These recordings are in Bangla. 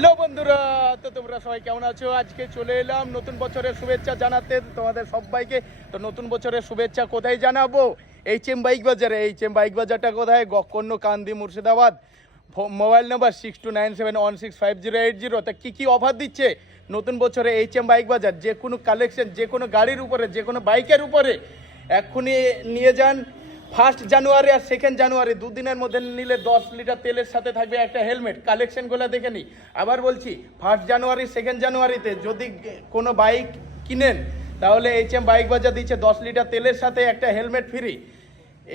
হ্যালো বন্ধুরা, তো তোমরা সবাই কেমন আছো? আজকে চলে এলাম নতুন বছরের শুভেচ্ছা জানাতে তোমাদের সবাইকে। তো নতুন বছরের শুভেচ্ছা কোথায় জানাবো? এইচএম বাইক বাজারে। এইচএম বাইক বাজারটা কোথায়? গক্কর্ণ, কান্দি, মুর্শিদাবাদ। Mobile number 6297165080। তা কী কী অফার দিচ্ছে নতুন বছরে এইচএম বাইক বাজার? যে কোনো কালেকশন, যে কোনো গাড়ির উপরে, যে কোনো বাইকের উপরে এক্ষুনি নিয়ে যান। 1 জানুয়ারি আর 2 জানুয়ারি দুদিনের মধ্যে নিলে 10 লিটার তেলের সাথে থাকবে একটা হেলমেট। কালেকশনগুলো দেখে নিই। আবার বলছি, 1 জানুয়ারি 2 জানুয়ারিতে যদি কোনো বাইক কিনেন তাহলে এইচএম বাইক বাজার দিচ্ছে 10 লিটার তেলের সাথে একটা হেলমেট ফ্রি।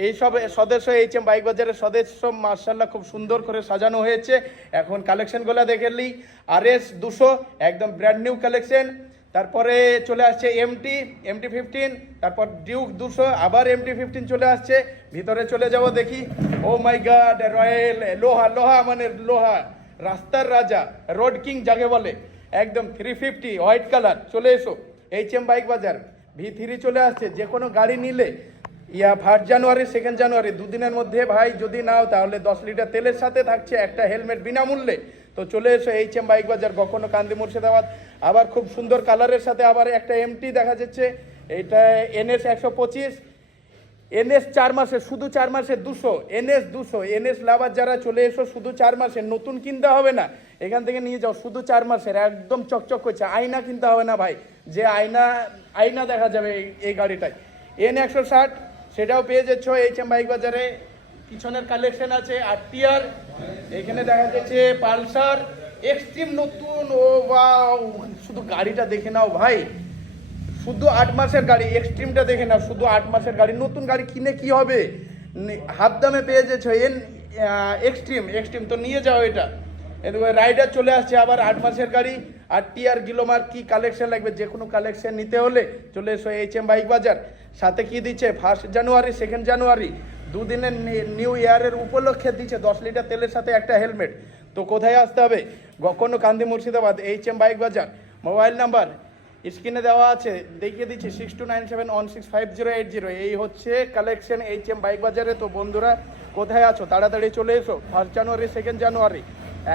এইসব সদস্য এইচএম বাইক বাজারের সদস্য মার্শাল্লাহ খুব সুন্দর করে সাজানো হয়েছে। এখন কালেকশনগুলো দেখে নিই। RS 200 একদম ব্র্যান্ড নিউ কালেকশন। তারপরে চলে আসছে এমটি 15, তারপর ডিউক 200, আবার এমটি 15 চলে আসছে। ভিতরে চলে যাব দেখি। ও মাই গড, রয়্যাল লোহা, লোহা মানে লোহা, রাস্তার রাজা, রোড কিং যাকে বলে, একদম 350 হোয়াইট কালার। চলে এসো এইচএম বাইক বাজার। V3 চলে আসছে। যে কোনো গাড়ি নিলে 1 জানুয়ারি 2 জানুয়ারি দুদিনের মধ্যে ভাই যদি নাও তাহলে 10 লিটার তেলের সাথে থাকছে একটা হেলমেট বিনামূল্যে। তো চলে এসো এইচএম বাইক বাজার, কখনো কান্দি, মুর্শিদাবাদ। আবার খুব সুন্দর কালারের সাথে আবার একটা এমটি দেখা যাচ্ছে। এইটা NS 125, NS 4 মাসে, শুধু 4 মাসে 200, NS 200, NS লাভার যারা চলে এসো, শুধু 4 মাসে, নতুন কিনতে হবে না, এখান থেকে নিয়ে যাও। শুধু 4 মাসের একদম চকচক করছে। আয়না কিনতে হবে না ভাই, যে আয়না দেখা যাবে এই গাড়িটায়। N160 সেটাও পেয়ে যাচ্ছ এইচএম বাইক বাজারে। পিছনের কালেকশন আছে RTR, এখানে দেখা যাচ্ছে পালসার এক্সট্রিম নতুন। ও ওয়াও, শুধু গাড়িটা দেখে নাও ভাই, শুধু 8 মাসের গাড়ি। এক্সট্রিমটা দেখে নাও, শুধু 8 মাসের গাড়ি। নতুন গাড়ি কিনে কি হবে, হাফ দামে পেয়ে যাচ্ছ এক্সট্রিম তো নিয়ে যাও এটা। এদিকে রাইডার চলে আসছে আবার 8 মাসের গাড়ি। RTR গ্লোমার, কি কালেকশন লাগবে, যে কোনো কালেকশন নিতে হলে চলে এসো এইচএম বাইক বাজার। সাথে কি দিচ্ছে 1 জানুয়ারি 2 জানুয়ারি দুদিনের নিউ ইয়ারের উপলক্ষে দিচ্ছে 10 লিটার তেলের সাথে একটা হেলমেট। তো কোথায় আসতে হবে? গক্কর্ণ, কান্দি, মুর্শিদাবাদ, এইচএম বাইক বাজার। মোবাইল নাম্বার স্ক্রিনে দেওয়া আছে, দেখিয়ে দিচ্ছি 6297165080। এই হচ্ছে কালেকশন এইচএম বাইক বাজারে। তো বন্ধুরা কোথায় আছো, তাড়াতাড়ি চলে এসো। 1 জানুয়ারি 2 জানুয়ারি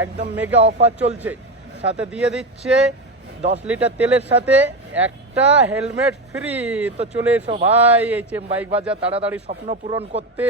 একদম মেগা অফার চলছে। সাথে দিয়ে দিচ্ছে 10 লিটার তেলের সাথে একটা হেলমেট ফ্রি। তো চলে এসো ভাই এইচএম বাইক বাজার, তাড়াতাড়ি স্বপ্ন পূরণ করতে।